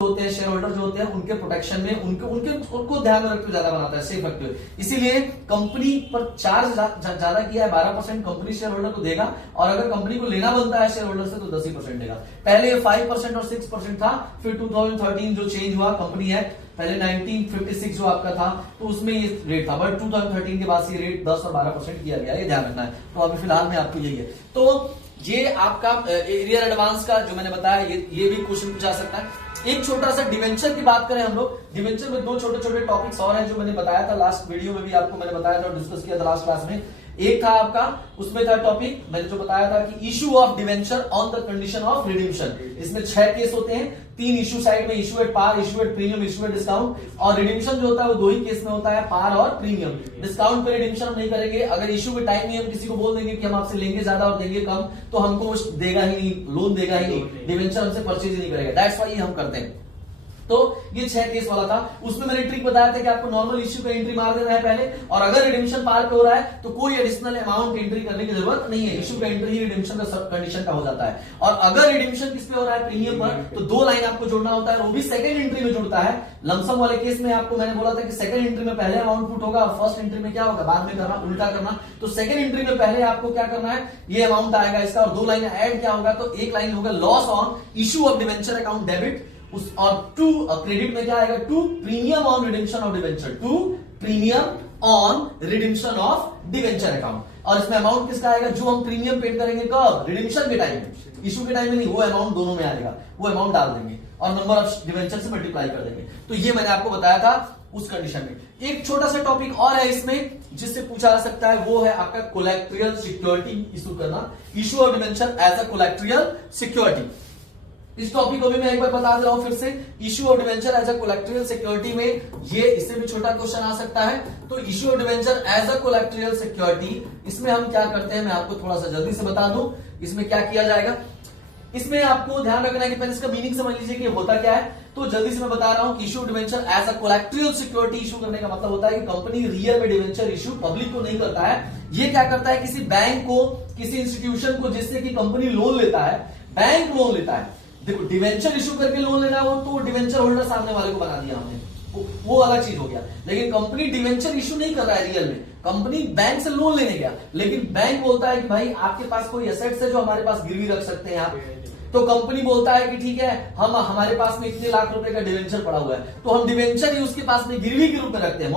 होते हैं, share holder जो होते हैं, उनके प्रोटेक्शन में उनको ध्यान में रखते ज्यादा बनाता है, सेफ रखते हुए। इसीलिए कंपनी पर चार्ज ज्यादा किया है, 12% कंपनी शेयर होल्डर को देगा, और अगर कंपनी को लेना बनता है शेयर होल्डर से तो 10% देगा। पहले 5% और 6% था, फिर 2013 जो चेंज हुआ कंपनी एक्ट, पहले 1956 जो आपका था तो उसमें ये रेट था, बट 2013 के बाद से ये रेट 10 और 12% किया गया, ये ध्यान रखना है। तो अभी फिलहाल में आपको यही है। तो ये आपका एरियर एडवांस का जो मैंने बताया, ये भी क्वेश्चन पूछा सकता है। एक छोटा सा डिवेंचर की बात करें हम लोग, डिवेंचर में दो छोटे छोटे टॉपिक्स और हैं जो मैंने बताया था लास्ट वीडियो में भी, आपको मैंने बताया था और डिस्कस किया था लास्ट क्लास में। एक था आपका, उसमें था टॉपिक मैंने जो बताया था कि issue of debenture on the condition of redemption. इसमें 6 केस होते हैं, 3 इशू साइड में, issue at par, issue at premium, issue at discount, और रिडीम्पशन जो होता है वो 2 ही केस में होता है, पार और प्रीमियम। डिस्काउंट पे रिडीम्पशन हम नहीं करेंगे। अगर इशू के टाइम में हम किसी को बोल देंगे कि हम आपसे लेंगे ज्यादा और देंगे कम, तो हमको देगा ही नहीं, लोन देगा ही नहीं, डिवेंचर हमसे परचेज ही नहीं करेगा। दैट्स व्हाई हम करते हैं। तो ये 6 केस वाला था। उसमें मैंने ट्रिक बताया था कि आपको नॉर्मल इश्यू पे एंट्री मार देना है पहले, और अगर रिडेम्पशन पार पे हो रहा है तो कोई एडिशनल अमाउंट एंट्री करने की जरूरत नहीं है, इश्यू पे एंट्री ही रिडेम्पशन का सब कंडीशन का हो जाता है। और अगर रिडेम्पशन किस पे हो रहा है, प्रीमियम पर, तो 2 लाइन आपको जोड़ना होता है, वो भी सेकंड एंट्री में जुड़ता है। लमसम वाले केस में आपको मैंने बोला था कि सेकंड एंट्री में पहले अमाउंट पुट होगा और फर्स्ट एंट्री में क्या होगा, बाद में करना, उल्टा करना। तो सेकंड एंट्री में पहले आपको क्या करना है, ये अमाउंट आएगा इसका, और 2 लाइन ऐड क्या होगा, तो एक लाइन होगा loss on issue of debenture account debit, उस और टू क्रेडिट में क्या आएगा, to premium on redemption of debenture, to premium on redemption of debenture account. और इसमें अमाउंट किसका आएगा, जो हम प्रीमियम पेड करेंगे कब, रिडेम्पशन के टाइम में, इशू के टाइम में नहीं, वो अमाउंट दोनों में आएगा, वो अमाउंट डाल देंगे और नंबर ऑफ डिवेंचर से मल्टीप्लाई कर देंगे। तो ये मैंने आपको बताया था उस कंडीशन में। एक छोटा सा टॉपिक और है इसमें जिससे पूछा जा सकता है, वो है आपका कोलैटरल सिक्योरिटी इशू करना, issue of debenture as a collateral security. इस टॉपिक को भी मैं एक बार बता दे रहा हूं फिर से, issue of debenture as a collateral security में ये इससे भी छोटा क्वेश्चन आ सकता है। तो issue of debenture as a collateral security, इसमें हम क्या करते हैं मैं आपको थोड़ा सा जल्दी से बता दूं। इसमें क्या किया जाएगा, इसमें आपको ध्यान रखना है कि पहले इसका मीनिंग समझ लीजिए कि होता क्या है। तो जल्दी से मैं बता रहा हूं कि issue debenture as a collateral security issue करने का मतलब होता है कि कंपनी रियल में डिवेंचर इशू पब्लिक को नहीं करता है। ये क्या करता है, किसी बैंक को, किसी इंस्टीट्यूशन को जिससे कि कंपनी लोन लेता है, बैंक लोन लेता है। देखो डिवेंचर इशू करके लोन लेना हो तो डिवेंचर होल्डर सामने वाले को बना दिया हमने, वो अलग चीज हो गया। लेकिन कंपनी डिवेंचर इशू नहीं कर रहा है रियल में, कंपनी बैंक से लोन लेने गया, लेकिन बैंक बोलता है कि भाई आपके पास कोई एसेट्स है जो हमारे पास गिरवी रख सकते हैं आप। तो कंपनी बोलता है कि ठीक है, हम हमारे पास में इतने लाख रुपए का डिवेंचर पड़ा हुआ है, तो हम डिवेंचर ही उसके पास में गिरवी के रूप में रखते हैं।